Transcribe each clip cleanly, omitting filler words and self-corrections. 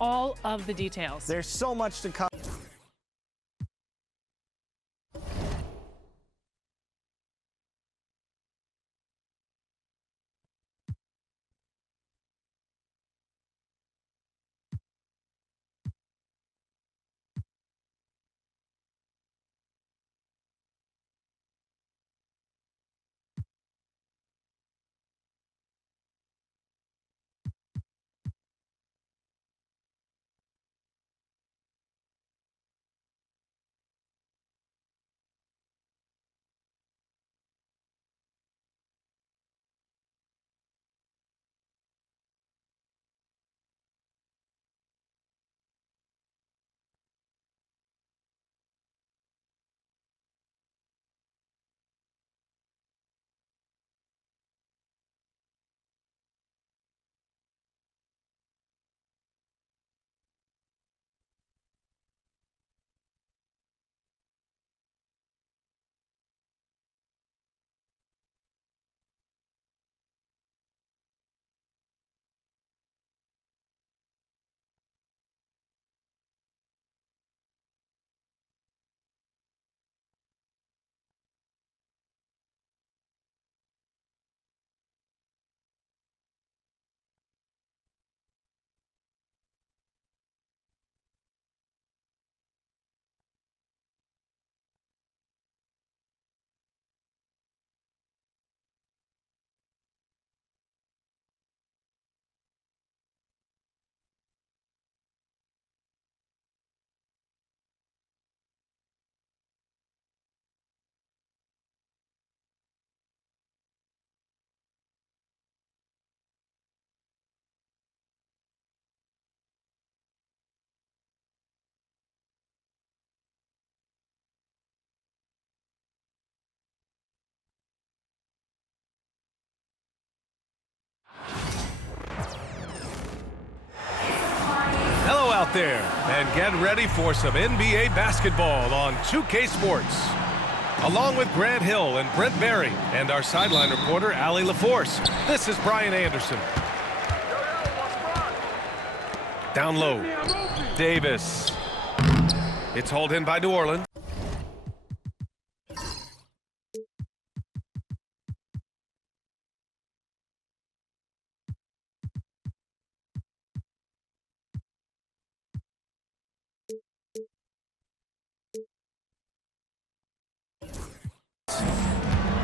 all of the details. There's so much to cover. Hello out there, and get ready for some NBA basketball on 2K Sports. Along with Grant Hill and Brent Berry and our sideline reporter, Allie LaForce, this is Brian Anderson. Down low, Davis. It's hauled in by New Orleans.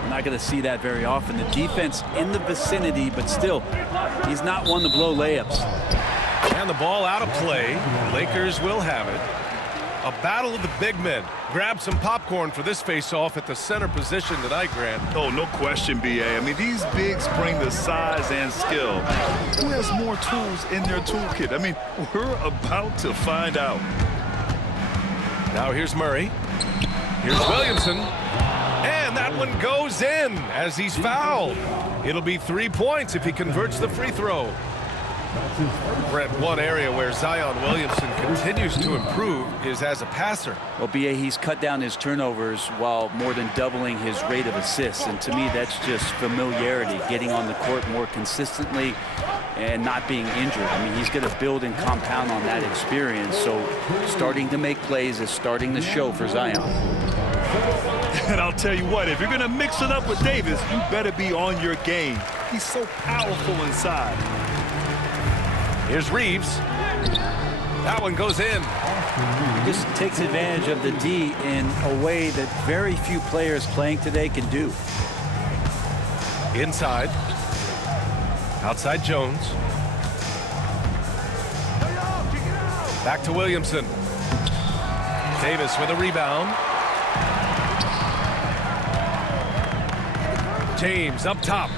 Not going to see that very often. The defense in the vicinity, but still, he's not one to blow layups. And the ball out of play. Lakers will have it. A battle of the big men. Grab some popcorn for this face-off at the center position tonight, Grant. Oh, no question, B.A. I mean, these bigs bring the size and skill. Who has more tools in their toolkit? I mean, we're about to find out. Now here's Murray. Here's Williamson. And that one goes in as he's fouled. It'll be 3 points if he converts the free throw. Brett, one area where Zion Williamson continues to improve is as a passer. Well, B.A., he's cut down his turnovers while more than doubling his rate of assists. And to me, that's just familiarity, getting on the court more consistently and not being injured. I mean, he's going to build and compound on that experience. So starting to make plays is starting to show for Zion. And I'll tell you what, if you're going to mix it up with Davis, you better be on your game. He's so powerful inside. Here's Reeves. That one goes in. He just takes advantage of the D in a way that very few players playing today can do. Inside. Outside Jones. Back to Williamson. Davis with a rebound. James up top.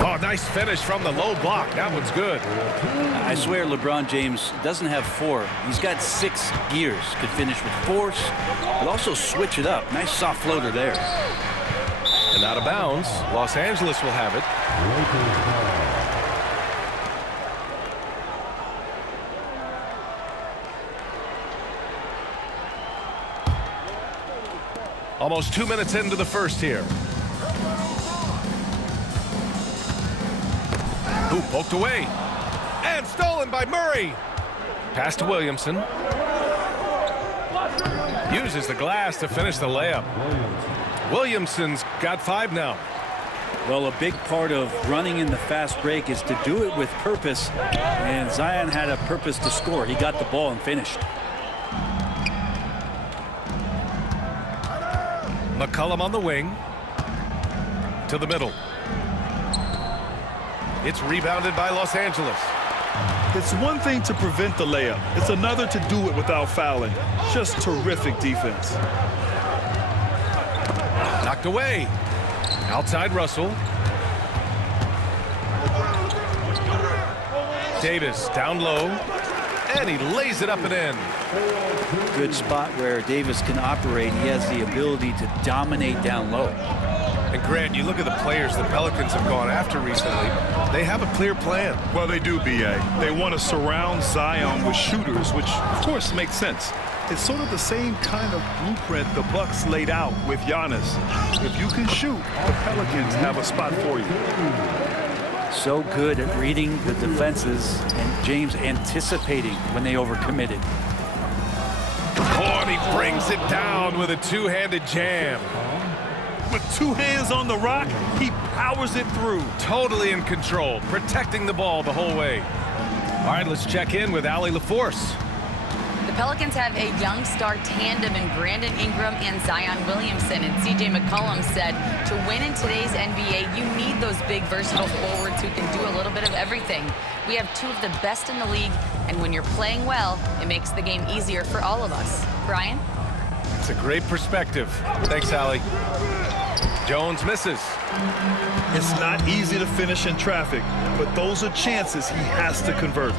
Oh, nice finish from the low block. That one's good. I swear LeBron James doesn't have 4. He's got 6 gears. Could finish with force, but also switch it up. Nice soft floater there. And out of bounds, Los Angeles will have it. Almost 2 minutes into the first here. Who poked away and stolen by Murray. Pass to Williamson. Uses the glass to finish the layup. Williamson's got 5 now. Well, a big part of running in the fast break is to do it with purpose, and Zion had a purpose to score. He got the ball and finished. McCollum on the wing. To the middle. It's rebounded by Los Angeles. It's one thing to prevent the layup. It's another to do it without fouling. Just terrific defense. Knocked away. Outside Russell. Davis down low. And he lays it up and in. Good spot where Davis can operate. He has the ability to dominate down low. And Grant, you look at the players the Pelicans have gone after recently. They have a clear plan. Well, they do, B.A. They want to surround Zion with shooters, which, of course, makes sense. It's sort of the same kind of blueprint the Bucks laid out with Giannis. If you can shoot, the Pelicans have a spot for you. So good at reading the defenses and James anticipating when they overcommitted. Oh, and he brings it down with a two-handed jam. With 2 hands on the rock, he powers it through. Totally in control, protecting the ball the whole way. All right, let's check in with Allie LaForce. The Pelicans have a young star tandem in Brandon Ingram and Zion Williamson. And C.J. McCollum said to win in today's NBA, you need those big, versatile forwards who can do a little bit of everything. We have 2 of the best in the league, and when you're playing well, it makes the game easier for all of us. Brian? It's a great perspective. Thanks, Allie. Jones misses. It's not easy to finish in traffic, but those are chances he has to convert.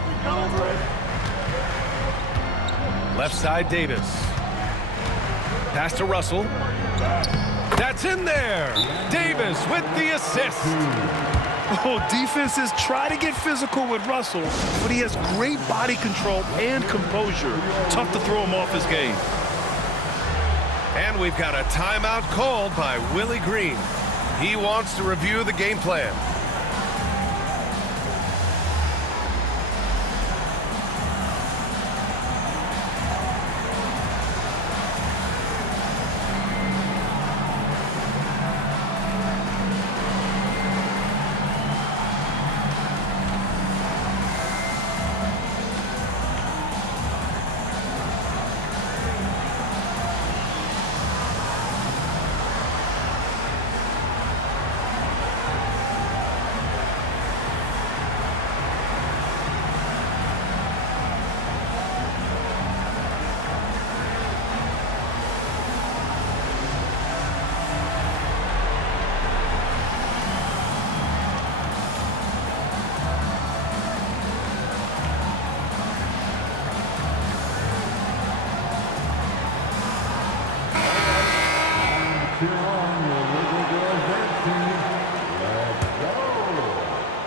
Left side, Davis. Pass to Russell. That's in there. Davis with the assist. Oh, defenses try to get physical with Russell, but he has great body control and composure. Tough to throw him off his game. And we've got a timeout called by Willie Green. He wants to review the game plan.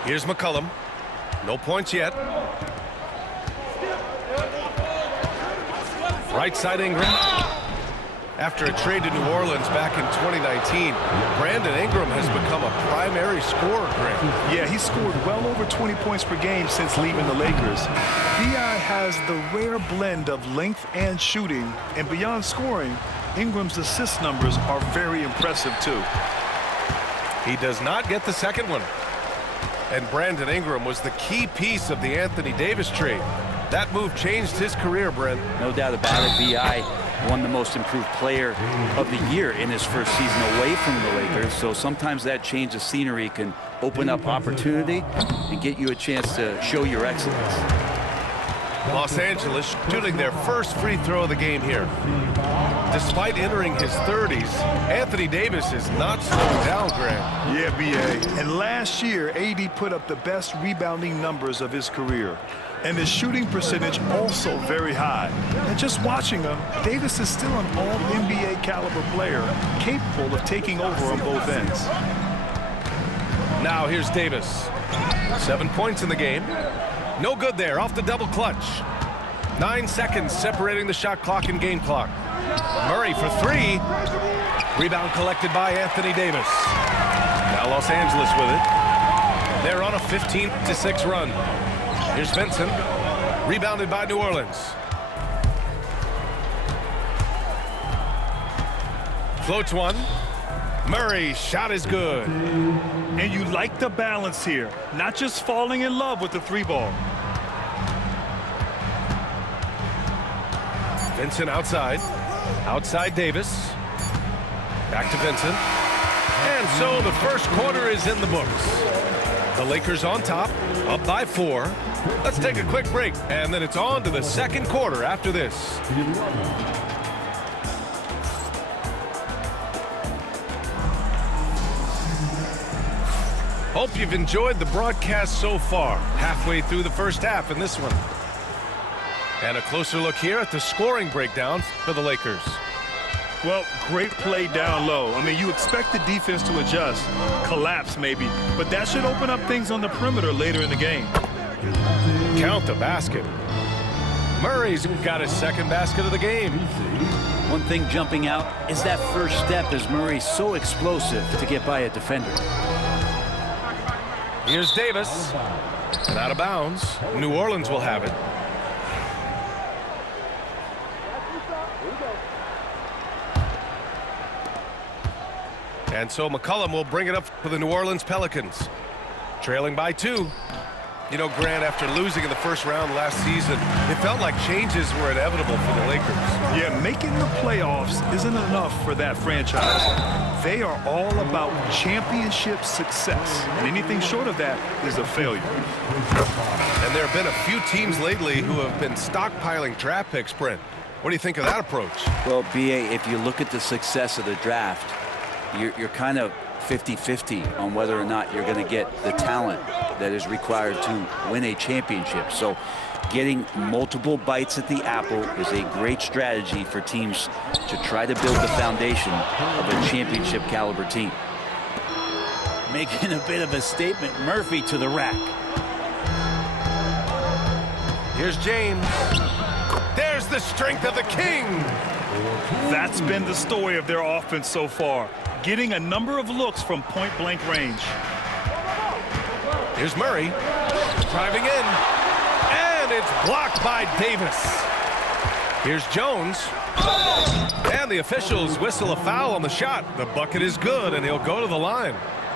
Here's McCollum. No points yet. Right side Ingram. After a trade to New Orleans back in 2019, Brandon Ingram has become a primary scorer, Grant. Yeah, he scored well over 20 points per game since leaving the Lakers. B.I. has the rare blend of length and shooting, and beyond scoring, Ingram's assist numbers are very impressive, too. He does not get the second one. And Brandon Ingram was the key piece of the Anthony Davis trade. That move changed his career, Brent. No doubt about it. B.I. won the most improved player of the year in his first season away from the Lakers. So sometimes that change of scenery can open up opportunity and get you a chance to show your excellence. Los Angeles shooting their first free throw of the game here. Despite entering his 30s, Anthony Davis is not slowing down, Grant. Yeah, B.A. And last year, AD put up the best rebounding numbers of his career. And his shooting percentage also very high. And just watching him, Davis is still an all-NBA caliber player, capable of taking over on both ends. Now here's Davis. 7 points in the game. No good there, off the double clutch. 9 seconds separating the shot clock and game clock. Murray for 3. Rebound collected by Anthony Davis. Now Los Angeles with it. They're on a 15-6 run. Here's Vincent. Rebounded by New Orleans. Floats one. Murray's shot is good. And you like the balance here, not just falling in love with the three ball. Vincent outside. Outside Davis. Back to Vincent. And so the first quarter is in the books. The Lakers on top, up by 4. Let's take a quick break, and then it's on to the second quarter after this. Hope you've enjoyed the broadcast so far. Halfway through the first half in this one. And a closer look here at the scoring breakdown for the Lakers. Well, great play down low. I mean, you expect the defense to adjust, collapse maybe, but that should open up things on the perimeter later in the game. Count the basket. Murray's got his second basket of the game. One thing jumping out is that first step as Murray's so explosive to get by a defender. Here's Davis. And out of bounds. New Orleans will have it. And so McCollum will bring it up for the New Orleans Pelicans. Trailing by 2. You know, Grant, after losing in the first round last season, it felt like changes were inevitable for the Lakers. Yeah, making the playoffs isn't enough for that franchise. They are all about championship success, and anything short of that is a failure. And there have been a few teams lately who have been stockpiling draft picks, Brent. What do you think of that approach? Well, B.A., if you look at the success of the draft, you're kind of 50-50 on whether or not you're going to get the talent that is required to win a championship. So getting multiple bites at the apple is a great strategy for teams to try to build the foundation of a championship caliber team. Making a bit of a statement, Murphy to the rack. Here's James. There's the strength of the king. That's been the story of their offense so far, getting a number of looks from point-blank range. Here's Murray, driving in, and it's blocked by Davis. Here's Jones, and the officials whistle a foul on the shot. The bucket is good, and he'll go to the line.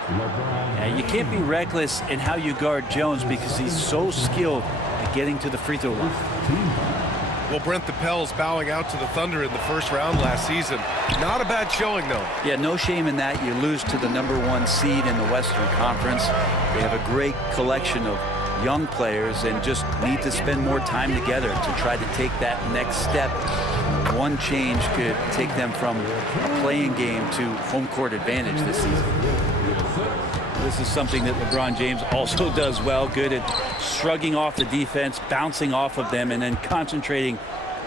Yeah, you can't be reckless in how you guard Jones because he's so skilled at getting to the free throw line. Well, Brent, the Pels bowing out to the Thunder in the first round last season. Not a bad showing, though. Yeah, no shame in that. You lose to the #1 seed in the Western Conference. They have a great collection of young players and just need to spend more time together to try to take that next step. One change could take them from a playing game to home court advantage this season. This is something that LeBron James also does well, good at shrugging off the defense, bouncing off of them, and then concentrating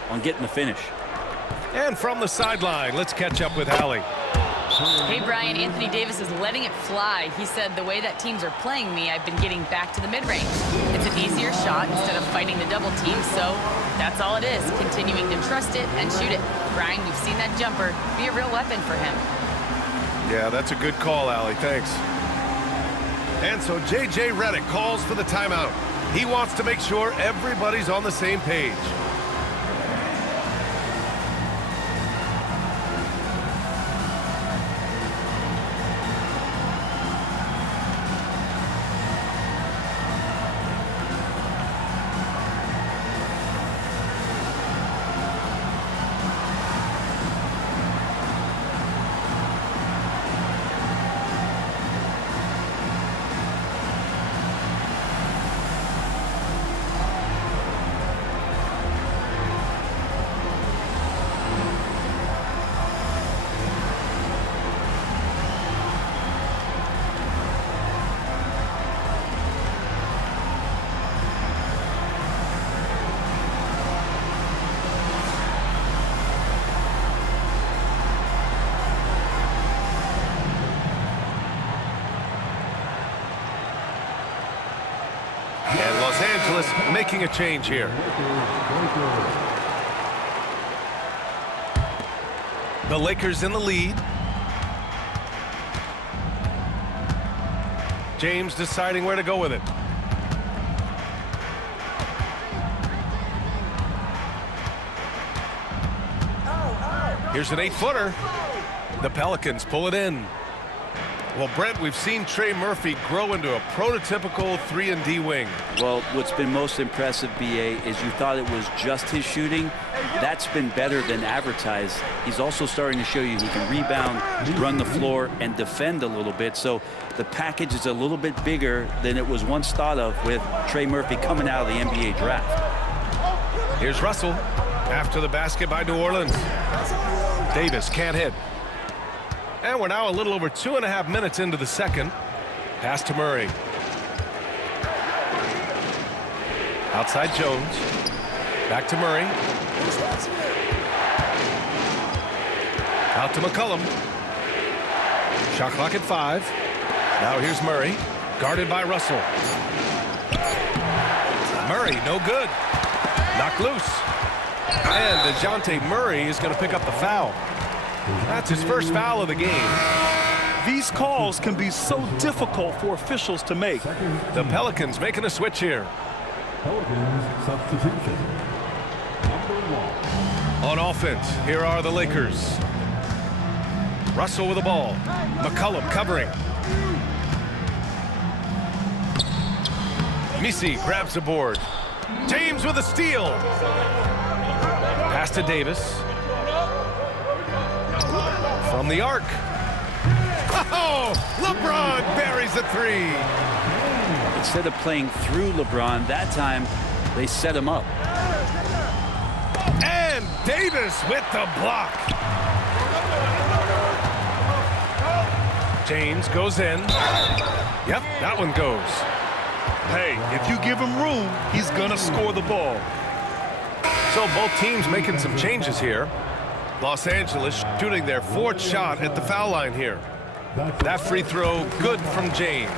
on getting the finish. And from the sideline, let's catch up with Allie. Hey, Brian, Anthony Davis is letting it fly. He said, the way that teams are playing me, I've been getting back to the mid-range. It's an easier shot instead of fighting the double team, so that's all it is, continuing to trust it and shoot it. Brian, we've seen that jumper be a real weapon for him. Yeah, that's a good call, Allie. Thanks. And so J.J. Redick calls for the timeout. He wants to make sure everybody's on the same page. And Los Angeles making a change here. The Lakers in the lead. James deciding where to go with it. Here's an 8-footer. The Pelicans pull it in. Well, Brent, we've seen Trey Murphy grow into a prototypical 3-and-D wing. Well, what's been most impressive, BA, is you thought it was just his shooting. That's been better than advertised. He's also starting to show you he can rebound, run the floor, and defend a little bit. So the package is a little bit bigger than it was once thought of with Trey Murphy coming out of the NBA draft. Here's Russell after the basket by New Orleans. Davis can't hit. And we're now a little over 2.5 minutes into the second. Pass to Murray. Outside Jones. Back to Murray. Out to McCollum. Shot clock at 5. Now here's Murray. Guarded by Russell. Murray, no good. Knocked loose. And DeJounte Murray is going to pick up the foul. That's his first foul of the game. These calls can be so difficult for officials to make. The Pelicans making a switch here. Pelicans substitution. Number 1. On offense, here are the Lakers. Russell with the ball. McCollum covering. Misi grabs the board. James with a steal. Pass to Davis. From the arc. Oh, LeBron buries a 3. Instead of playing through LeBron, that time they set him up. And Davis with the block. James goes in. Yep, that one goes. Hey, if you give him room, he's gonna score the ball. So both teams making some changes here. Los Angeles shooting their 4th shot at the foul line here. That free throw good from James.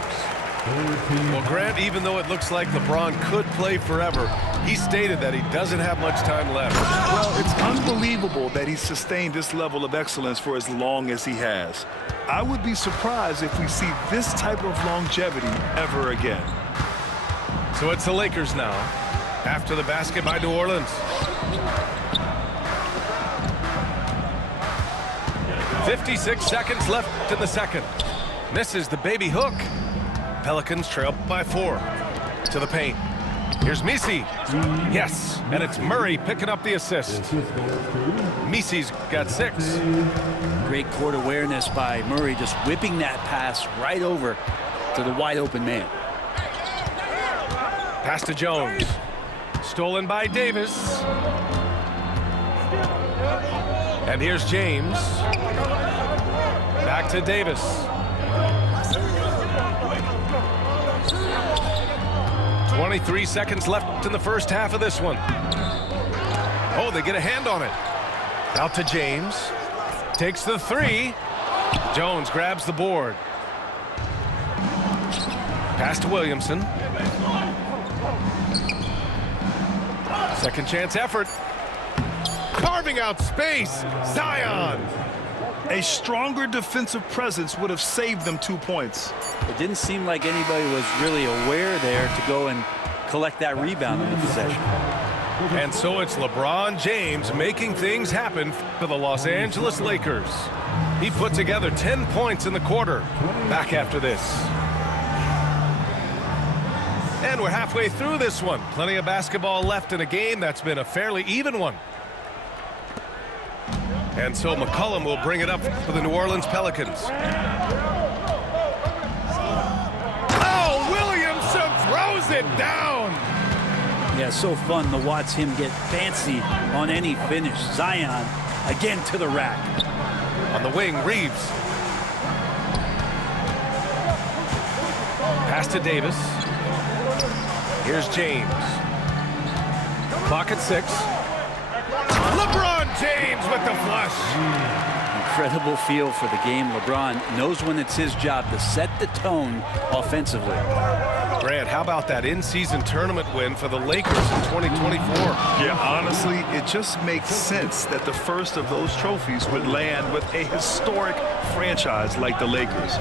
Well, Grant, even though it looks like LeBron could play forever, he stated that he doesn't have much time left. Well, it's unbelievable that he's sustained this level of excellence for as long as he has. I would be surprised if we see this type of longevity ever again. So it's the Lakers now, after the basket by New Orleans. 56 seconds left in the second. Misses the baby hook. Pelicans trail by 4. To the paint. Here's Misi. Yes, and it's Murray picking up the assist. Misi's got 6. Great court awareness by Murray, just whipping that pass right over to the wide open man. Pass to Jones. Stolen by Davis. And here's James. Back to Davis. "23 seconds left in the first half of this one. Oh, they get a hand on it. Out to James. Takes the 3. Jones grabs the board. Pass to Williamson. Second chance effort. Carving out space. Zion. A stronger defensive presence would have saved them 2 points. It didn't seem like anybody was really aware there to go and collect that rebound in the possession. And so it's LeBron James making things happen for the Los Angeles Lakers. He put together 10 points in the quarter. Back after this. And we're halfway through this one. Plenty of basketball left in a game that's been a fairly even one. And so McCollum will bring it up for the New Orleans Pelicans. Oh, Williamson throws it down. Yeah, so fun to watch him get fancy on any finish. Zion again to the rack. On the wing, Reeves. Pass to Davis. Here's James. Clock at 6. LeBron James with the flush. Incredible feel for the game. LeBron knows when it's his job to set the tone offensively. Grant, how about that in-season tournament win for the Lakers in 2024? Yeah, honestly, it just makes sense that the first of those trophies would land with a historic franchise like the Lakers.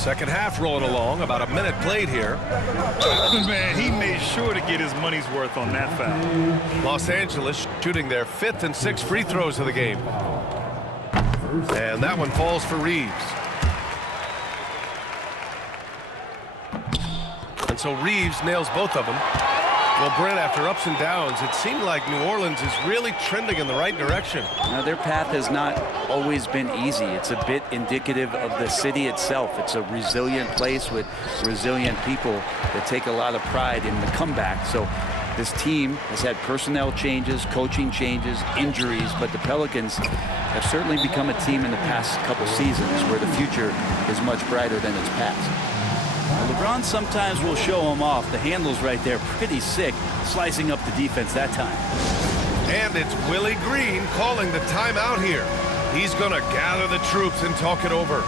Second half rolling along, about a minute played here. Man, he made sure to get his money's worth on that foul. Los Angeles shooting their 5th and 6th free throws of the game. And that one falls for Reeves. And so Reeves nails both of them. Well, Brent, after ups and downs, it seemed like New Orleans is really trending in the right direction. Now, their path has not always been easy. It's a bit indicative of the city itself. It's a resilient place with resilient people that take a lot of pride in the comeback. So this team has had personnel changes, coaching changes, injuries, but the Pelicans have certainly become a team in the past couple seasons where the future is much brighter than its past. LeBron sometimes will show him off. The handle's right there, pretty sick, slicing up the defense that time. And it's Willie Green calling the timeout here. He's going to gather the troops and talk it over.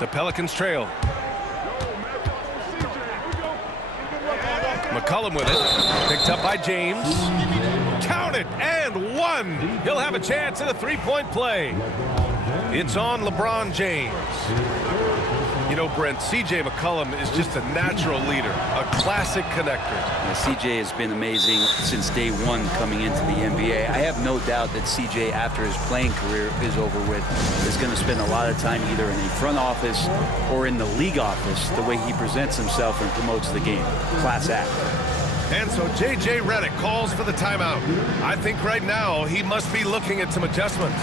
The Pelicans trail. McCollum with it. Picked up by James. Count it, and one. He'll have a chance at a three-point play. It's on LeBron James. You know, Brent, C.J. McCollum is just a natural leader, a classic connector. Yeah, C.J. has been amazing since day one coming into the NBA. I have no doubt that C.J., after his playing career is over with, is going to spend a lot of time either in the front office or in the league office, the way he presents himself and promotes the game. Class act. And so J.J. Redick calls for the timeout. I think right now he must be looking at some adjustments.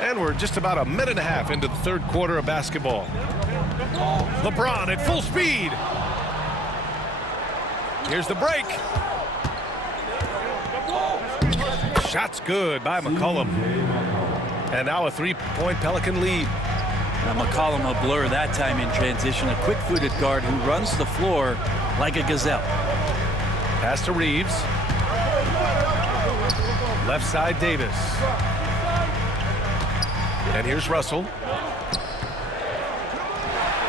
And we're just about a minute and a half into the third quarter of basketball. LeBron at full speed. Here's the break. Shot's good by McCollum. And now a three-point Pelican lead. Now McCollum a blur that time in transition. A quick-footed guard who runs the floor like a gazelle. Pass to Reeves. Left side Davis. And here's Russell.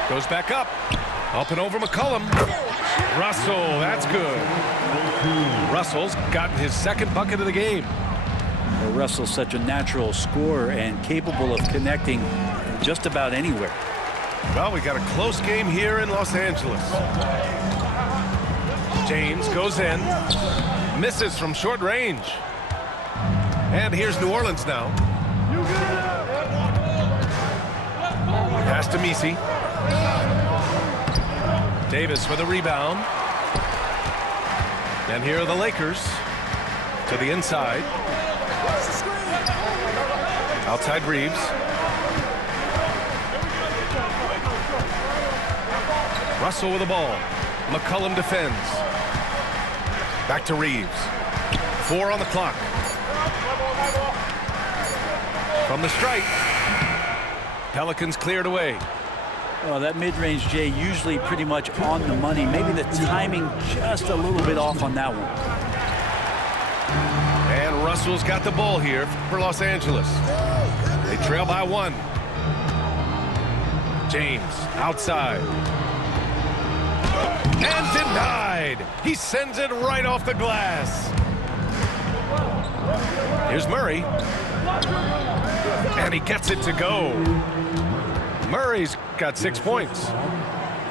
Goes back up. Up and over McCollum. Russell, that's good. Russell's gotten his second bucket of the game. Russell's such a natural scorer and capable of connecting just about anywhere. Well, we got a close game here in Los Angeles. James goes in, misses from short range. And here's New Orleans now. Pass to Messi. Davis with a rebound. And here are the Lakers to the inside. Outside Reeves. Russell with the ball. McCollum defends. Back to Reeves. 4 on the clock. From the stripe. Pelicans cleared away. Well, that mid-range, Jay, usually pretty much on the money. Maybe the timing just a little bit off on that one. And Russell's got the ball here for Los Angeles. They trail by 1. James outside. And denied. He sends it right off the glass. Here's Murray. And he gets it to go. Murray's got 6 points.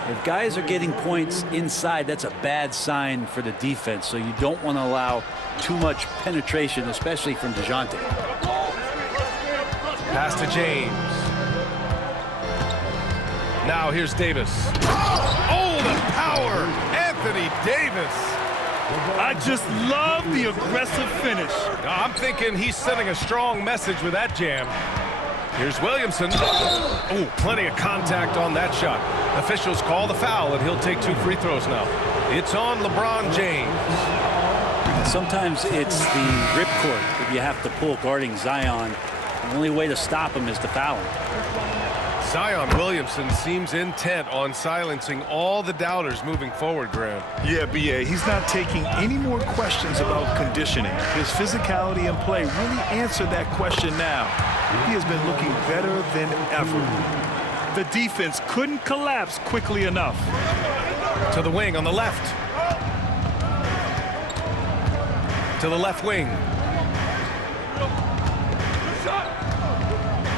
If guys are getting points inside, that's a bad sign for the defense. So you don't want to allow too much penetration, especially from DeJounte. Pass to James. Now here's Davis. Oh, the power! Anthony Davis. I just love the aggressive finish. I'm thinking he's sending a strong message with that jam. Here's Williamson. Oh, plenty of contact on that shot. Officials call the foul, and he'll take 2 free throws now. It's on LeBron James. Sometimes it's the ripcord that you have to pull guarding Zion. The only way to stop him is to foul him. Zion Williamson seems intent on silencing all the doubters moving forward, Graham. Yeah, B.A., he's not taking any more questions about conditioning. His physicality and play really answer that question now. He has been looking better than ever. The defense couldn't collapse quickly enough. To the wing on the left. To the left wing.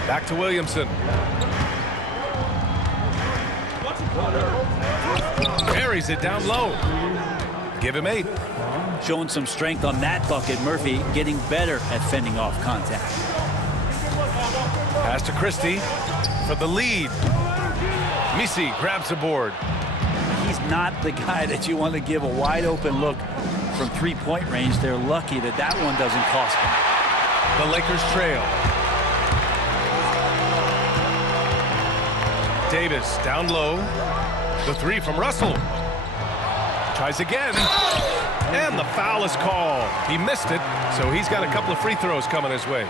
Back to Williamson. Carries it down low. Give him 8. Showing some strength on that bucket. Murphy getting better at fending off contact. Pass to Christie for the lead. Messi grabs the board. He's not the guy that you want to give a wide open look from 3-point range. They're lucky that that one doesn't cost them. The Lakers trail. Davis down low. The 3 from Russell. Tries again. And the foul is called. He missed it, so he's got a couple of free throws coming his way.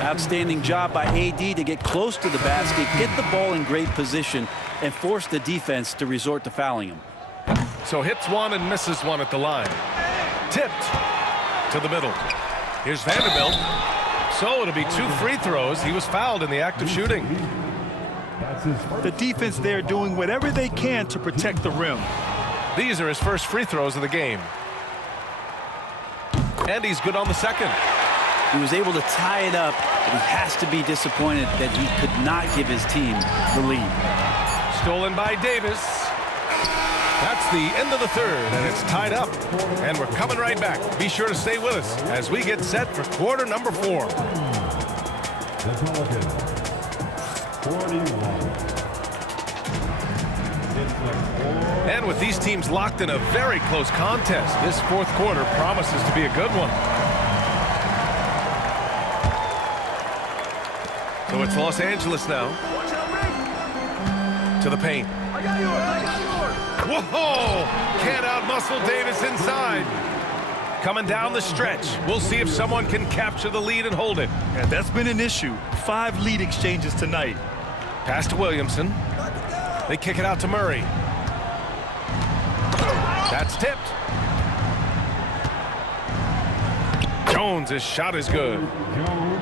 Outstanding job by AD to get close to the basket, get the ball in great position, and force the defense to resort to fouling him. So hits 1 and misses 1 at the line. Tipped to the middle. Here's Vanderbilt. So it'll be 2 free throws. He was fouled in the act of shooting. The defense there doing whatever they can to protect the rim. These are his first free throws of the game. And he's good on the second. He was able to tie it up, but he has to be disappointed that he could not give his team the lead. Stolen by Davis. That's the end of the 3rd, and it's tied up. And we're coming right back. Be sure to stay with us as we get set for quarter number 4. The Pelicans, 41. And with these teams locked in a very close contest, this 4th quarter promises to be a good one. So it's Los Angeles now. To the paint. Whoa! Can't outmuscle Davis inside. Coming down the stretch. We'll see if someone can capture the lead and hold it. Yeah, that's been an issue. 5 lead exchanges tonight. Pass to Williamson. They kick it out to Murray. That's tipped. Jones' shot is good.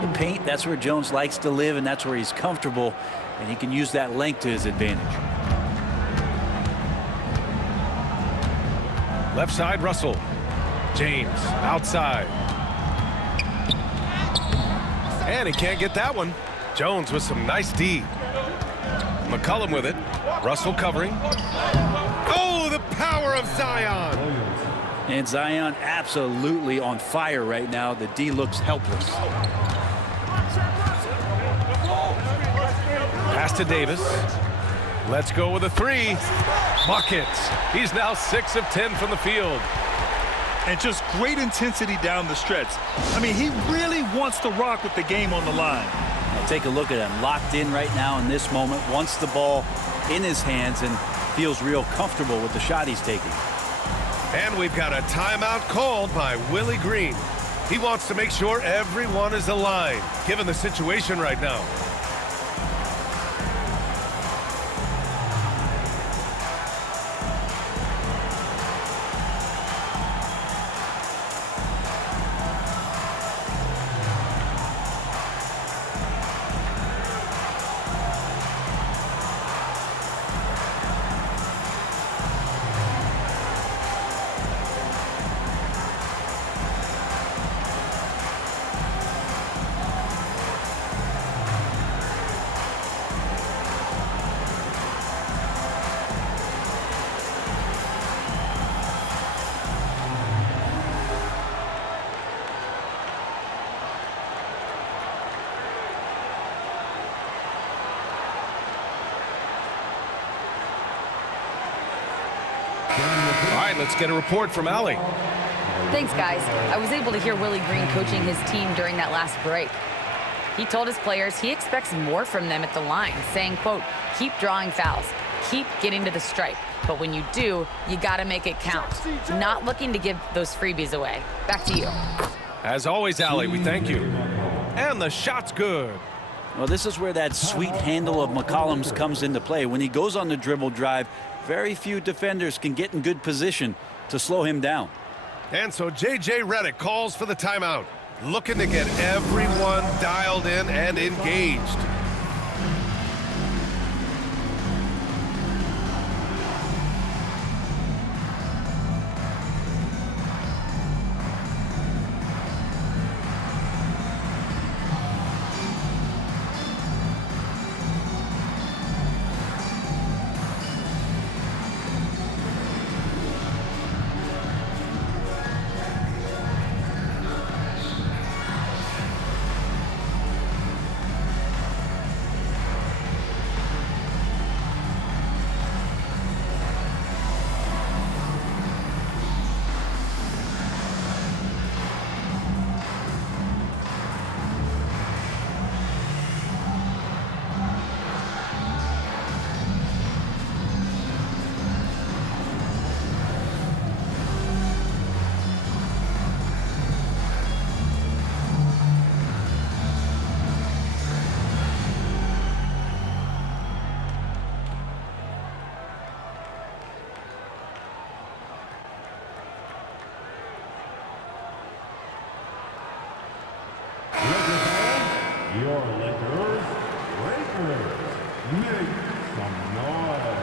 The paint, that's where Jones likes to live, and that's where he's comfortable, and he can use that length to his advantage. Left side, Russell. James outside. And he can't get that one. Jones with some nice D. McCollum with it. Russell covering. Oh, the power of Zion. And Zion absolutely on fire right now. The D looks helpless. Pass to Davis. Let's go with a 3. Buckets. He's now 6 of 10 from the field. And just great intensity down the stretch. I mean, he really wants to rock with the game on the line. Now take a look at him. Locked in right now in this moment. Wants the ball in his hands and feels real comfortable with the shot he's taking. And we've got a timeout called by Willie Green. He wants to make sure everyone is aligned, given the situation right now. All right, let's get a report from Allie. Thanks, guys. I was able to hear Willie Green coaching his team during that last break. He told his players he expects more from them at the line, saying, quote, keep drawing fouls, keep getting to the stripe. But when you do, you got to make it count. Not looking to give those freebies away. Back to you. As always, Allie, we thank you. And the shot's good. Well, this is where that sweet handle of McCollum's comes into play. When he goes on the dribble drive, very few defenders can get in good position to slow him down. And so J.J. Redick calls for the timeout, looking to get everyone dialed in and engaged. Your Lakers, make some noise.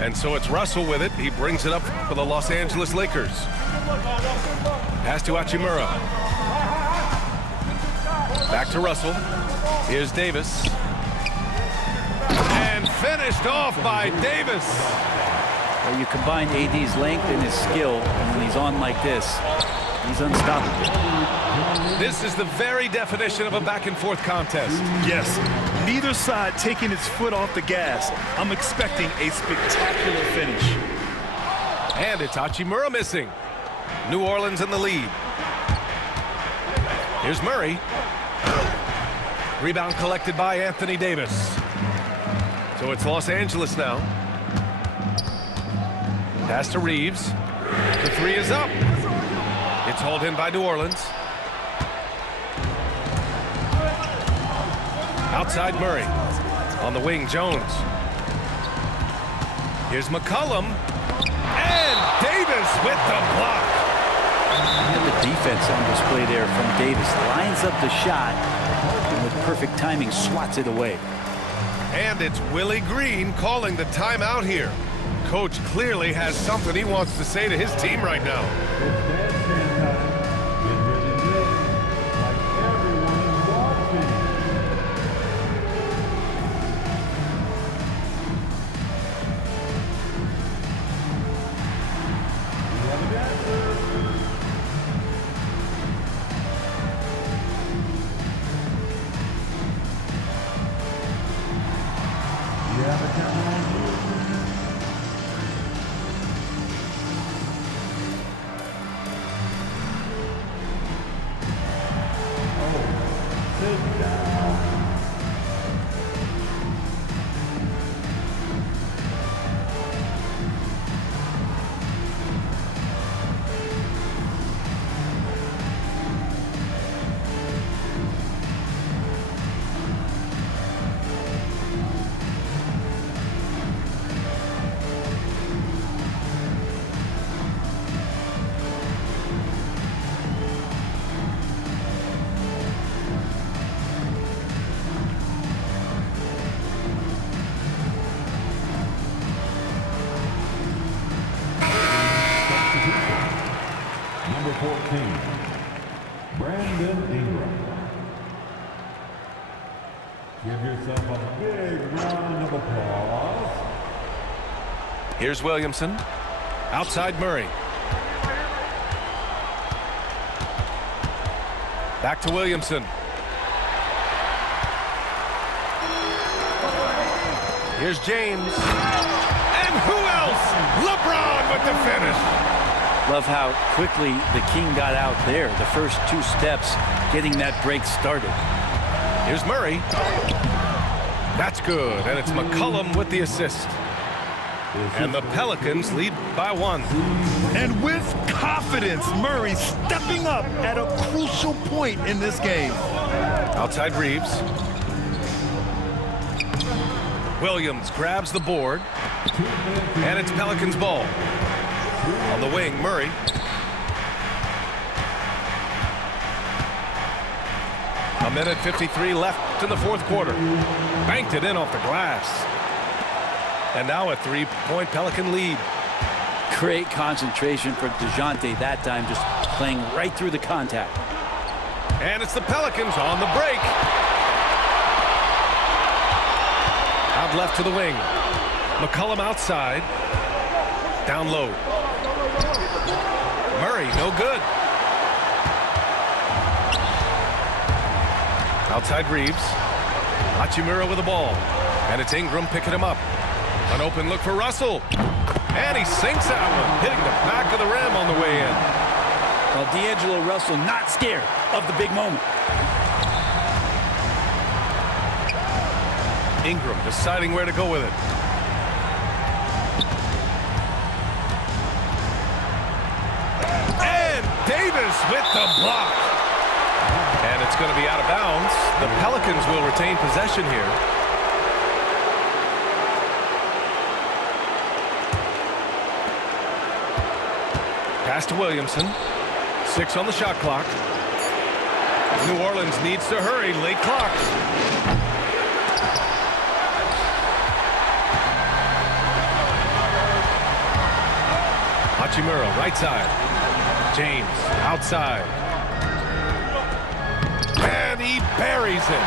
And so it's Russell with it. He brings it up for the Los Angeles Lakers. Pass to Hachimura. Back to Russell. Here's Davis. And finished off by Davis. Well, you combine AD's length and his skill, and when he's on like this, he's unstoppable. This is the very definition of a back-and-forth contest. Yes, neither side taking its foot off the gas. I'm expecting a spectacular finish. And it's Hachimura missing. New Orleans in the lead. Here's Murray. Rebound collected by Anthony Davis. So it's Los Angeles now. Pass to Reeves. The three is up. It's hauled in by New Orleans. Outside Murray. On the wing, Jones. Here's McCollum. And Davis with the block. The defense on display there from Davis. Lines up the shot and with perfect timing swats it away. And it's Willie Green calling the timeout here. Coach clearly has something he wants to say to his team right now. Number 14, Brandon Ingram. Give yourself a big round of applause. Here's Williamson. Outside Murray. Back to Williamson. Here's James. And who else? LeBron with the finish. Love how quickly the King got out there. The first two steps getting that break started. Here's Murray. That's good. And it's McCollum with the assist. And the Pelicans lead by 1. And with confidence, Murray stepping up at a crucial point in this game. Outside Reeves. Williams grabs the board. And it's Pelicans ball. On the wing, Murray. A minute 53 left in the fourth quarter. Banked it in off the glass. And now a three-point Pelican lead. Great concentration for DeJounte that time, just playing right through the contact. And it's the Pelicans on the break. Out left to the wing. McCollum outside. Down low. Murray, no good. Outside Reeves. Hachimura with the ball. And it's Ingram picking him up. An open look for Russell. And he sinks that one, hitting the back of the rim on the way in. Well, D'Angelo Russell not scared of the big moment. Ingram deciding where to go with it. And Davis with the block. And it's going to be out of bounds. The Pelicans will retain possession here. Pass to Williamson. 6 on the shot clock. New Orleans needs to hurry. Late clock. Hachimura, right side. James, outside. And he buries it.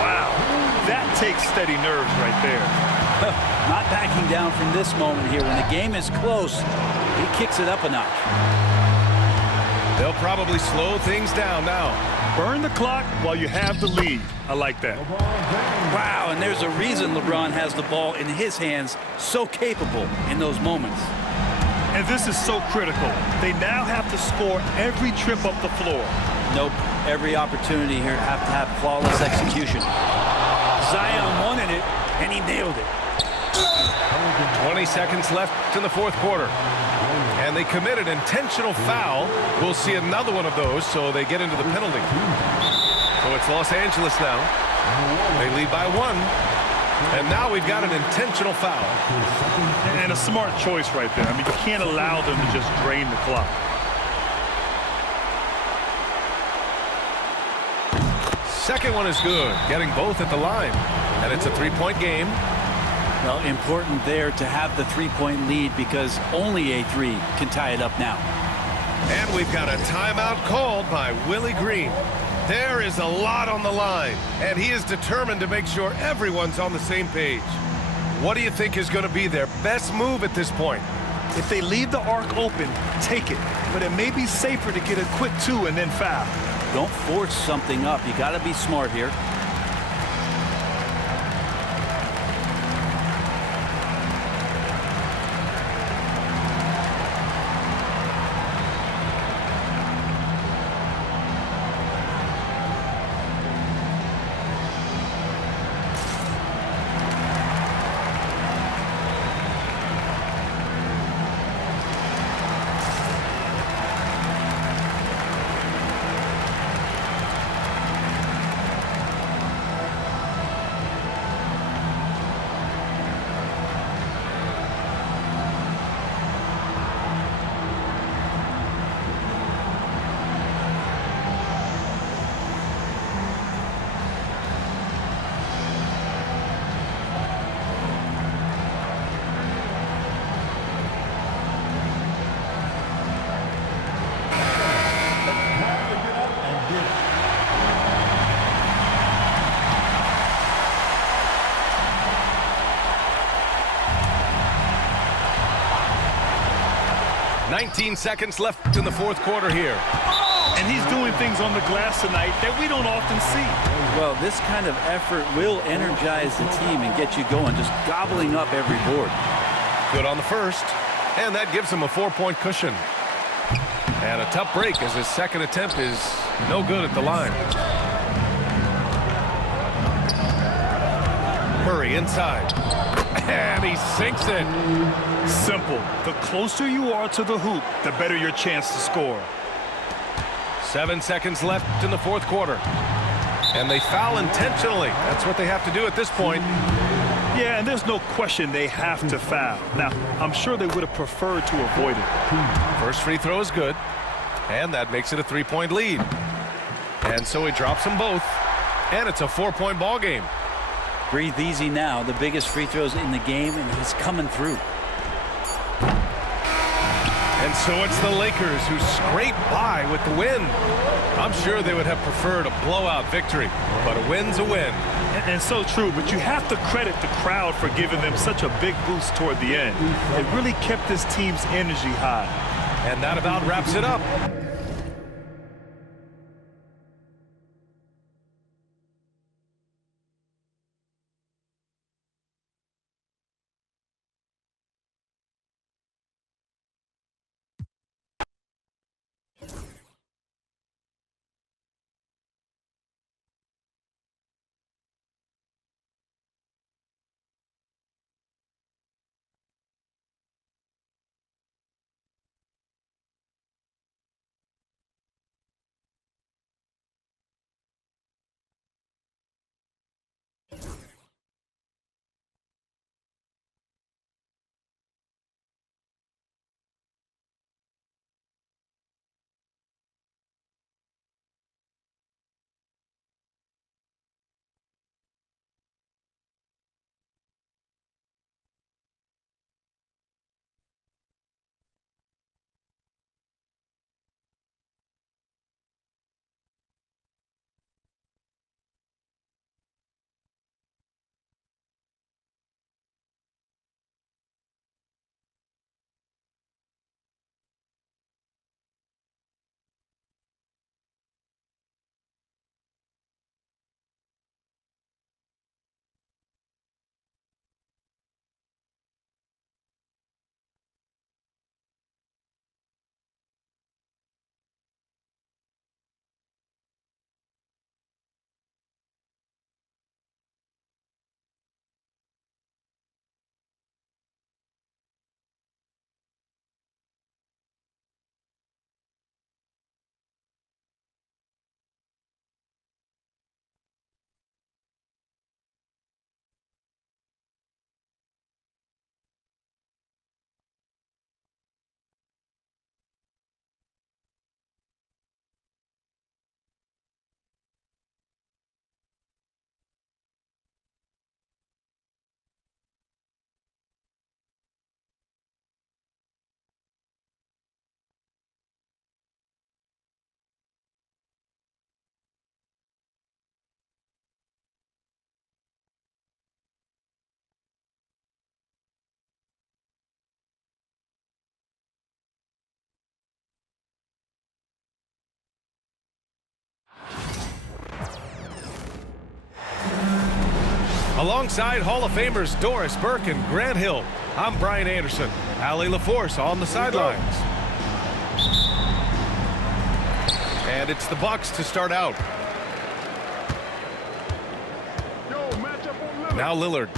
Wow, that takes steady nerves right there. Not backing down from this moment here. When the game is close, he kicks it up a notch. They'll probably slow things down now. Burn the clock while you have the lead. I like that. Wow, and there's a reason LeBron has the ball in his hands, so capable in those moments. And this is so critical. They now have to score every trip up the floor. Nope, every opportunity here have to have flawless execution. Zion wanted it, and he nailed it. 20 seconds left in the fourth quarter. And they committed intentional foul. We'll see another one of those, so they get into the penalty. So it's Los Angeles now. They lead by 1. And now we've got an intentional foul. And a smart choice right there. I mean, you can't allow them to just drain the clock. Second one is good, getting both at the line. And it's a 3-point game. Well, important there to have the 3-point lead because only a 3 can tie it up now. And we've got a timeout called by Willie Green. There is a lot on the line, and he is determined to make sure everyone's on the same page. What do you think is going to be their best move at this point? If they leave the arc open, take it. But it may be safer to get a quick 2 and then foul. Don't force something up. You got to be smart here. "19 seconds left in the fourth quarter here. And he's doing things on the glass tonight that we don't often see. Well, this kind of effort will energize the team and get you going, just gobbling up every board. Good on the first, and that gives him a 4-point cushion. And a tough break as his second attempt is no good at the line. Murray inside, and he sinks it. Simple. The closer you are to the hoop, the better your chance to score. 7 seconds left in the fourth quarter. And they foul intentionally. That's what they have to do at this point. Yeah, and there's no question they have to foul. Now, I'm sure they would have preferred to avoid it. First free throw is good, and that makes it a 3-point lead. And so he drops them both, and it's a 4-point ball game. Breathe easy now. The biggest free throws in the game, and he's coming through. And so it's the Lakers who scrape by with the win. I'm sure they would have preferred a blowout victory, but a win's a win. And so true, but you have to credit the crowd for giving them such a big boost toward the end. It really kept this team's energy high. And that about wraps it up. Alongside Hall of Famers Doris Burke and Grant Hill, I'm Brian Anderson. Allie LaForce on the sidelines. And it's the Bucks to start out. Now Lillard.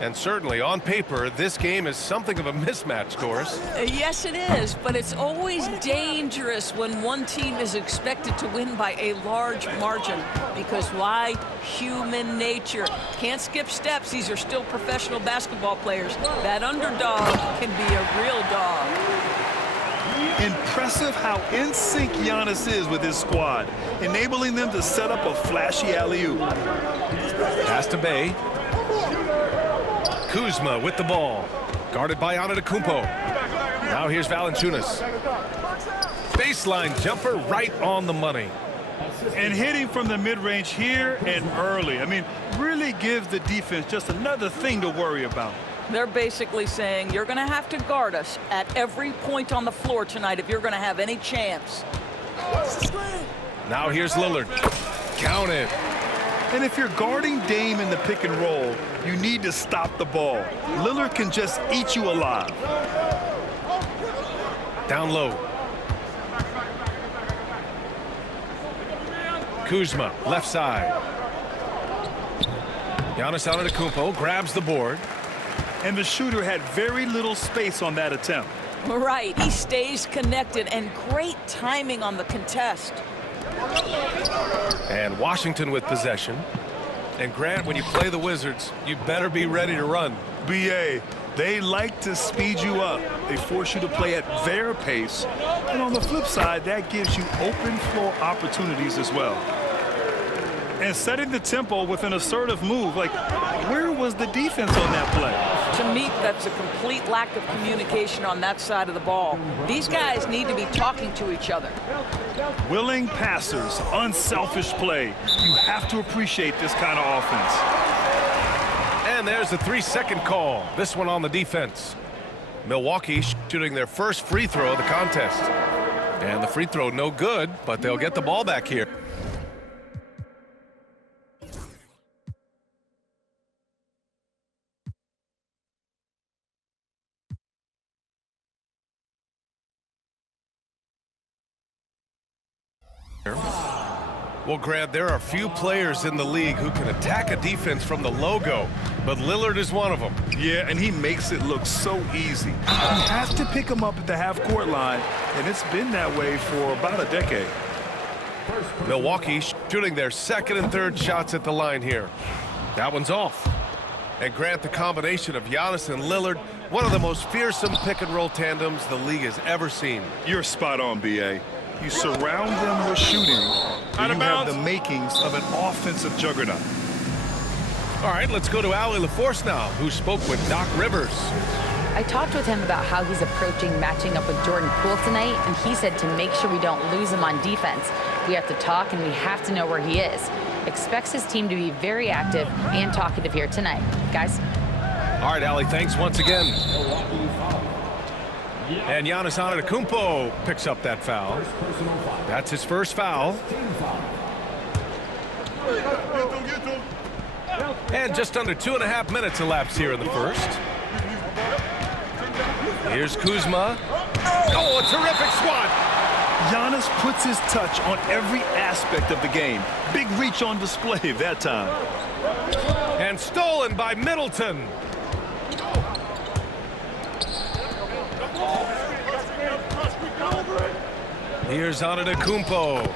And certainly on paper, this game is something of a mismatch, Doris. Yes, it is, but it's always dangerous when one team is expected to win by a large margin. Because why? Human nature. Can't skip steps. These are still professional basketball players. That underdog can be a real dog. Impressive how in sync Giannis is with his squad, enabling them to set up a flashy alley-oop. Pass to Bay. Kuzma with the ball. Guarded by Antetokounmpo. Now here's Valanciunas. Baseline jumper right on the money. And hitting from the mid-range here and early. I mean, really gives the defense just another thing to worry about. They're basically saying you're going to have to guard us at every point on the floor tonight if you're going to have any chance. Now here's Lillard. Count it. And if you're guarding Dame in the pick and roll, you need to stop the ball. Lillard can just eat you alive. Down low. Kuzma, left side. Giannis Antetokounmpo grabs the board. And the shooter had very little space on that attempt. Right, he stays connected, and great timing on the contest. And Washington with possession. And Grant, when you play the Wizards, you better be ready to run. BA, they like to speed you up. They force you to play at their pace. And on the flip side, that gives you open floor opportunities as well. And setting the tempo with an assertive move, like, where was the defense on that play? To me, that's a complete lack of communication on that side of the ball. These guys need to be talking to each other. Willing passers, unselfish play. You have to appreciate this kind of offense. And there's a 3-second call. This one on the defense. Milwaukee shooting their first free throw of the contest. And the free throw no good, but they'll get the ball back here. Well, Grant, there are few players in the league who can attack a defense from the logo, but Lillard is one of them. Yeah, and he makes it look so easy. You have to pick him up at the half-court line, and it's been that way for about a decade. Milwaukee shooting their second and third shots at the line here. That one's off. And Grant, the combination of Giannis and Lillard, one of the most fearsome pick-and-roll tandems the league has ever seen. You're spot on, B.A. You surround them with shooting, and you have the makings of an offensive juggernaut. All right, let's go to Allie LaForce now, who spoke with Doc Rivers. I talked with him about how he's approaching matching up with Jordan Poole tonight, and he said to make sure we don't lose him on defense, we have to talk and we have to know where he is. Expects his team to be very active and talkative here tonight. Guys? All right, Allie, thanks once again. And Giannis Antetokounmpo picks up that foul. That's his first foul. And just under 2.5 minutes elapsed here in the first. Here's Kuzma. Oh, a terrific swat. Giannis puts his touch on every aspect of the game. Big reach on display that time. And stolen by Middleton. Here's Antetokounmpo.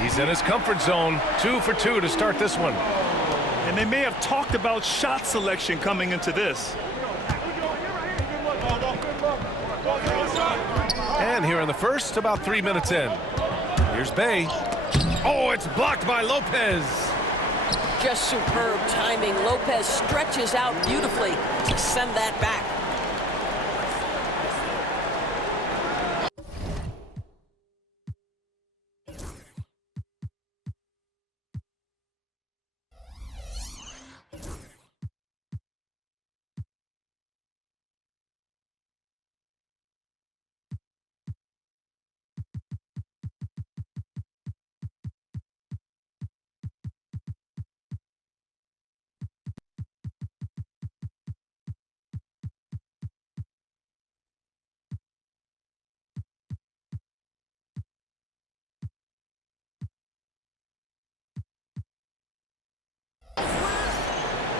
He's in his comfort zone. 2 for 2 to start this one. And they may have talked about shot selection coming into this. And here in the first, about 3 minutes in. Here's Bay. Oh, it's blocked by Lopez. Just superb timing. Lopez stretches out beautifully to send that back.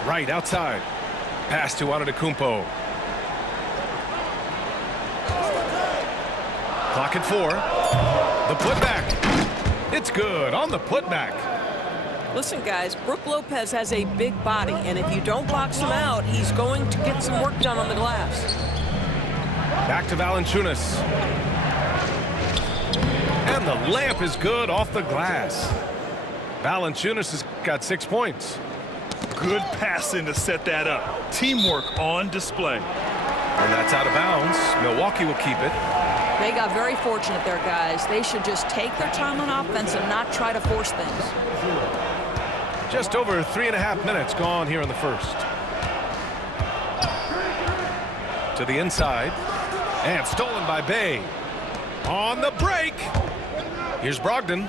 Right outside. Pass to Antetokounmpo. Clock at 4. The putback. It's good on the putback. Listen, guys, Brook Lopez has a big body, and if you don't box him out, he's going to get some work done on the glass. Back to Valanciunas. And the layup is good off the glass. Valanciunas has got 6 points. Good passing to set that up. Teamwork on display. And that's out of bounds. Milwaukee will keep it. They got very fortunate there, guys. They should just take their time on offense and not try to force things. Just over 3.5 minutes gone here in the first. To the inside. And stolen by Bay. On the break. Here's Brogdon.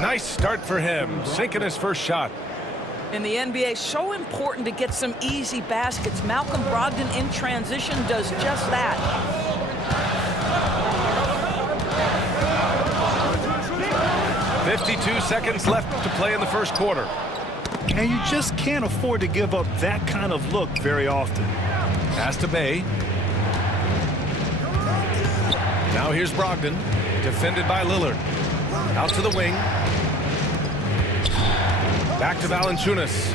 Nice start for him. Sinking his first shot. In the NBA, so important to get some easy baskets. Malcolm Brogdon in transition does just that. .52 seconds left to play in the first quarter. And you just can't afford to give up that kind of look very often. Pass to Bay. Now here's Brogdon. Defended by Lillard. Out to the wing. Back to Valanciunas.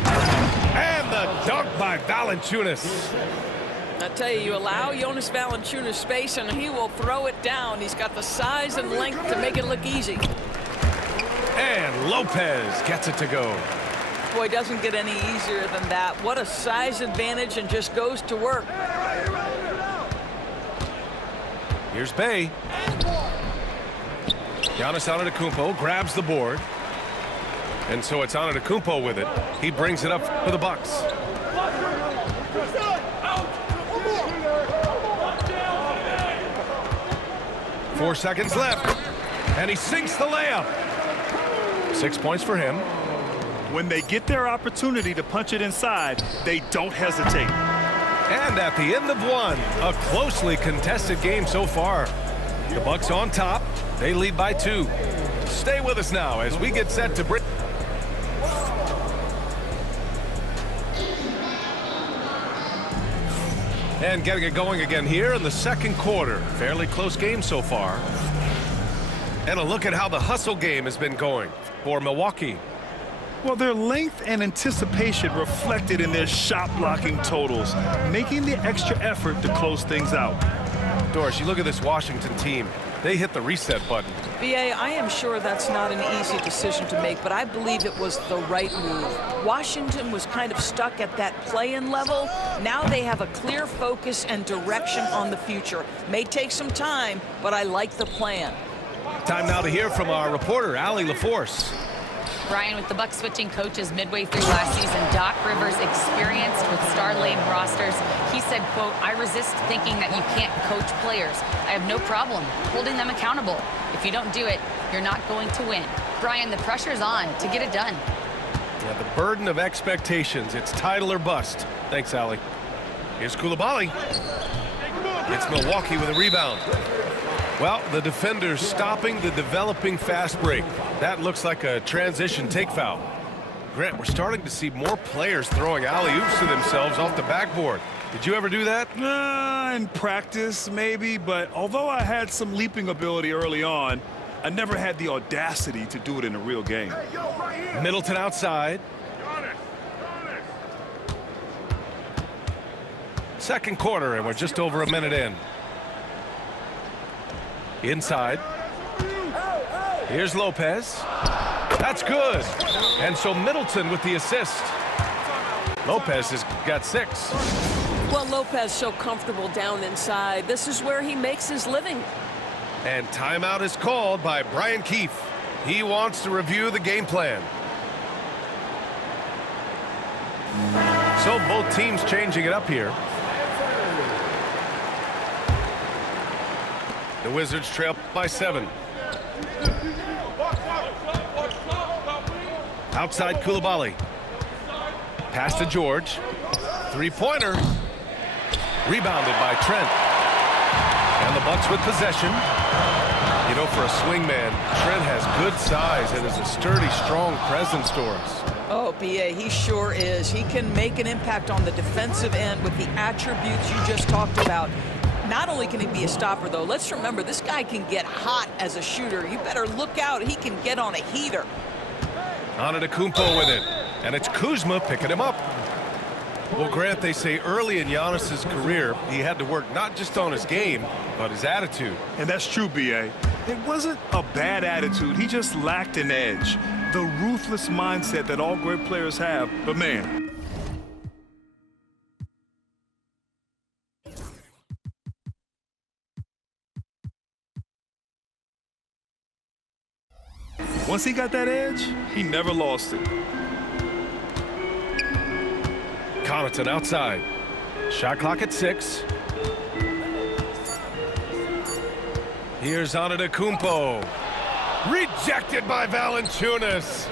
And the dunk by Valanciunas. I tell you, you allow Jonas Valanciunas space and he will throw it down. He's got the size and length to make it look easy. And Lopez gets it to go. Boy, it doesn't get any easier than that. What a size advantage, and just goes to work. Here's Bay. Giannis Antetokounmpo grabs the board. And so it's Antetokounmpo with it. He brings it up for the Bucks. Four seconds left. And he sinks the layup. 6 points for him. When they get their opportunity to punch it inside, they don't hesitate. And at the end of one, a closely contested game so far. The Bucks on top. They lead by 2. Stay with us now as we get set to bring. And getting it going again here in the second quarter. Fairly close game so far. And a look at how the hustle game has been going for Milwaukee. Well, their length and anticipation reflected in their shot blocking totals, making the extra effort to close things out. Doris, you look at this Washington team. They hit the reset button. BA, I am sure that's not an easy decision to make, but I believe it was the right move. Washington was kind of stuck at that play-in level. Now they have a clear focus and direction on the future. May take some time, but I like the plan. Time now to hear from our reporter, Allie LaForce. Brian, with the Bucks switching coaches midway through last season, Doc Rivers, experienced with star-laden rosters, he said, quote, "I resist thinking that you can't coach players. I have no problem holding them accountable. If you don't do it, you're not going to win." Brian, the pressure's on to get it done. Yeah, the burden of expectations. It's title or bust. Thanks, Allie. Here's Coulibaly. It's Milwaukee with a rebound. Well, the defenders stopping the developing fast break. That looks like a transition take foul. Grant, we're starting to see more players throwing alley-oops to themselves off the backboard. Did you ever do that? In practice, maybe, but although I had some leaping ability early on, I never had the audacity to do it in a real game. Middleton outside. Second quarter, and we're just over a minute in. Inside. Here's Lopez. That's good. And so Middleton with the assist. Lopez has got 6. Well, Lopez so comfortable down inside. This is where he makes his living. And timeout is called by Brian Keefe. He wants to review the game plan. So both teams changing it up here. The Wizards trail by 7. Outside Coulibaly. Pass to George. Three-pointer. Rebounded by Trent. And the Bucks with possession. You know, for a swingman, Trent has good size and is a sturdy, strong presence for us. Oh, B.A., he sure is. He can make an impact on the defensive end with the attributes you just talked about. Not only can he be a stopper, though, let's remember, this guy can get hot as a shooter. You better look out. He can get on a heater. Antetokounmpo with it, and it's Kuzma picking him up. Well, Grant, they say early in Giannis's career, he had to work not just on his game, but his attitude. And that's true, B.A. It wasn't a bad attitude. He just lacked an edge. The ruthless mindset that all great players have. But, man, once he got that edge, he never lost it. Connaughton outside. Shot clock at 6. Here's Antetokounmpo. Rejected by Valanciunas.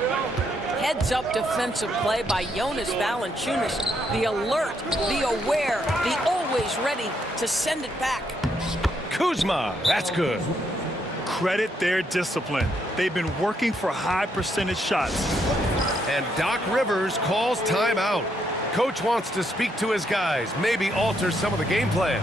Heads-up defensive play by Jonas Valanciunas. The alert, the aware, the always ready to send it back. Kuzma, that's good. Credit their discipline. They've been working for high percentage shots. And Doc Rivers calls timeout. Coach wants to speak to his guys, maybe alter some of the game plan.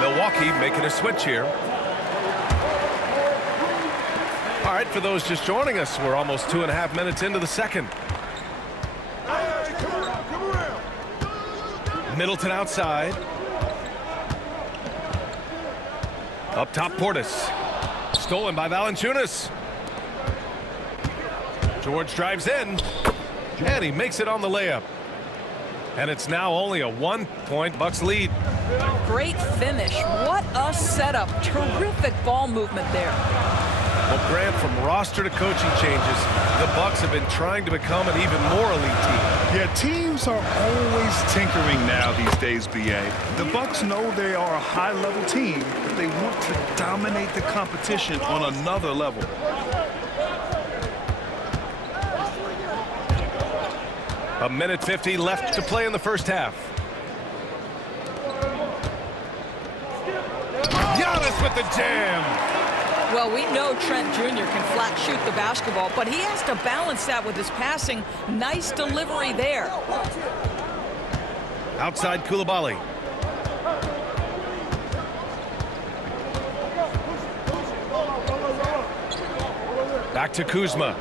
Milwaukee making a switch here. All right, for those just joining us, we're almost 2.5 minutes into the second. Middleton outside. Up top, Portis. Stolen by Valanciunas. George drives in, and he makes it on the layup. And it's now only a 1-point Bucks lead. Great finish. What a setup. Terrific ball movement there. Well, Grant, from roster to coaching changes, the Bucks have been trying to become an even more elite team. Yeah, teams are always tinkering now these days, B.A. The Bucks know they are a high-level team, but they want to dominate the competition on another level. A minute 50 left to play in the first half. Giannis with the jam. Well, we know Trent Jr. can flat shoot the basketball, but he has to balance that with his passing. Nice delivery there. Outside Koulibaly. Back to Kuzma.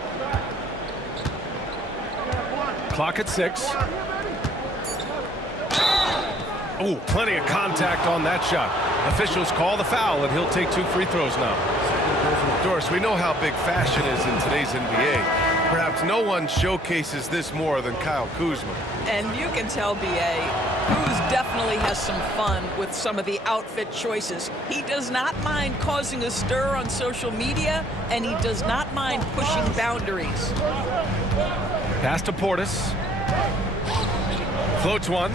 Clock at 6. Oh, plenty of contact on that shot. Officials call the foul, and he'll take 2 free throws now. Doris, we know how big fashion is in today's NBA. Perhaps no one showcases this more than Kyle Kuzma. And you can tell, B.A., Kuz definitely has some fun with some of the outfit choices. He does not mind causing a stir on social media, and he does not mind pushing boundaries. Pass to Portis. Floats one.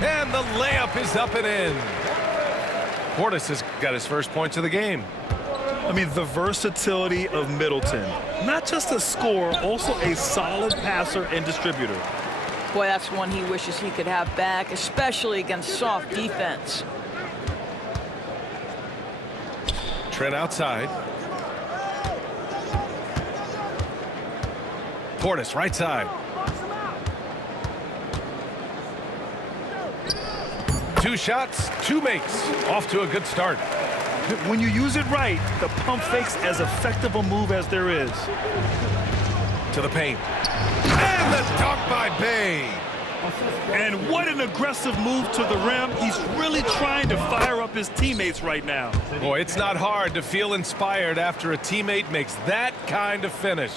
And the layup is up and in. Portis has got his first points of the game. I mean, the versatility of Middleton. Not just a scorer, also a solid passer and distributor. Boy, that's one he wishes he could have back, especially against soft defense. Trent outside. Portis right side. 2 shots, 2 makes. Off to a good start. When you use it right, the pump fake's as effective a move as there is. To the paint. And the dunk by Bay. And what an aggressive move to the rim. He's really trying to fire up his teammates right now. Boy, it's not hard to feel inspired after a teammate makes that kind of finish.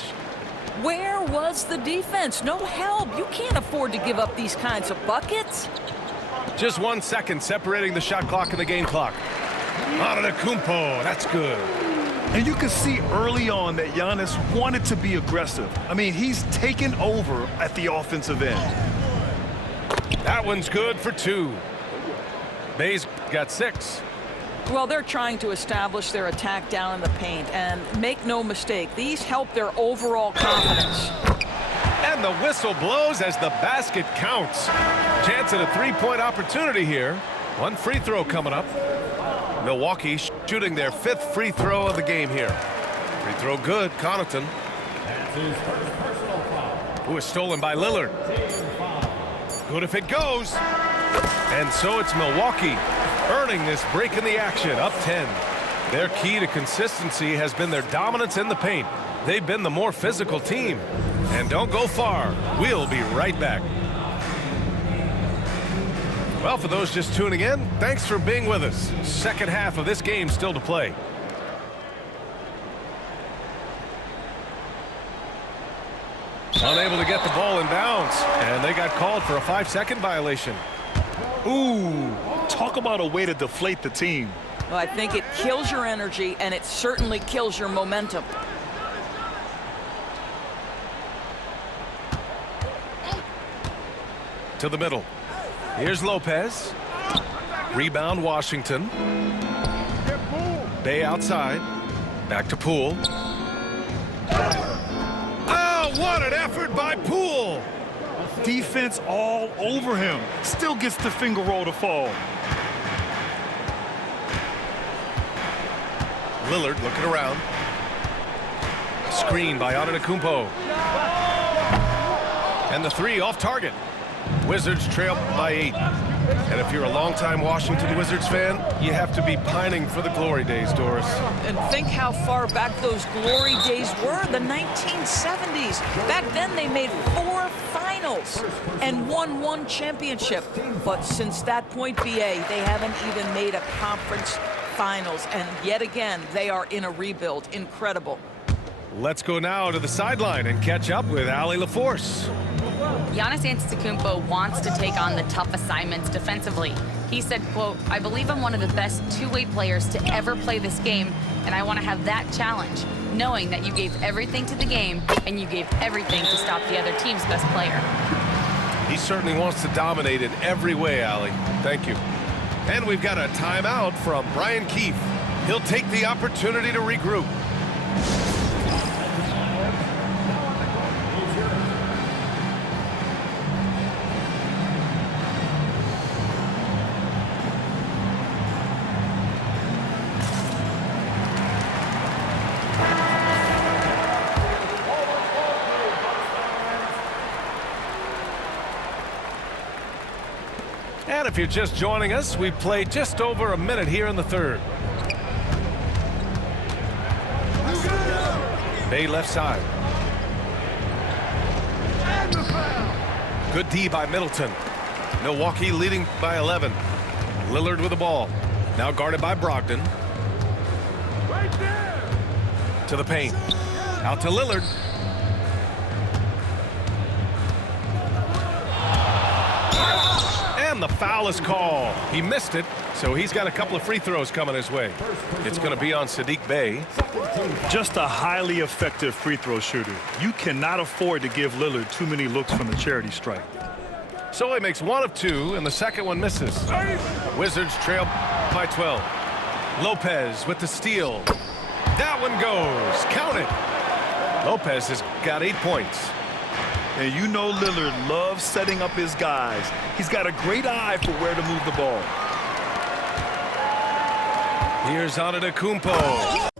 Where was the defense? No help. You can't afford to give up these kinds of buckets. Just 1 second separating the shot clock and the game clock. Antetokounmpo, that's good. And you can see early on that Giannis wanted to be aggressive. I mean, he's taken over at the offensive end. That one's good for 2. Bay's got 6. Well, they're trying to establish their attack down in the paint, and make no mistake, these help their overall confidence. And the whistle blows as the basket counts. Chance at a 3-point opportunity here. 1 free throw coming up. Milwaukee shooting their 5th free throw of the game here. Free throw good, Connaughton. Who is stolen by Lillard. Good if it goes. And so it's Milwaukee earning this break in the action, up 10. Their key to consistency has been their dominance in the paint. They've been the more physical team. And don't go far. We'll be right back. Well, for those just tuning in, thanks for being with us. Second half of this game still to play. Unable to get the ball in bounds, and they got called for a 5-second violation. Ooh, talk about a way to deflate the team. Well, I think it kills your energy, and it certainly kills your momentum. To the middle. Here's Lopez. Rebound, Washington. Bay outside. Back to Poole. Oh, what an effort by Poole! Defense all over him. Still gets the finger roll to fall. Lillard looking around. Screen by Antetokounmpo. And the 3 off target. Wizards trail by 8. And if you're a longtime Washington Wizards fan, you have to be pining for the glory days, Doris. And think how far back those glory days were, the 1970s. Back then they made 4 finals and won 1 championship. But since that point, BA, they haven't even made a conference finals. And yet again, they are in a rebuild. Incredible. Let's go now to the sideline and catch up with Allie LaForce. Giannis Antetokounmpo wants to take on the tough assignments defensively. He said, quote, "I believe I'm one of the best two-way players to ever play this game, and I want to have that challenge, knowing that you gave everything to the game and you gave everything to stop the other team's best player." He certainly wants to dominate in every way, Allie. Thank you. And we've got a timeout from Brian Keefe. He'll take the opportunity to regroup. And if you're just joining us, we've played just over a minute here in the third. Bay left side. Good D by Middleton. Milwaukee leading by 11. Lillard with the ball. Now guarded by Brogdon. To the paint. Out to Lillard. And the foul is called. He missed it, so he's got a couple of free throws coming his way. It's going to be on Saddiq Bey. Just a highly effective free throw shooter. You cannot afford to give Lillard too many looks from the charity stripe. So he makes 1 of 2, and the second one misses. Wizards trail by 12. Lopez with the steal. That one goes. Count it. Lopez has got 8 points. And you know Lillard loves setting up his guys. He's got a great eye for where to move the ball. Here's Antetokounmpo.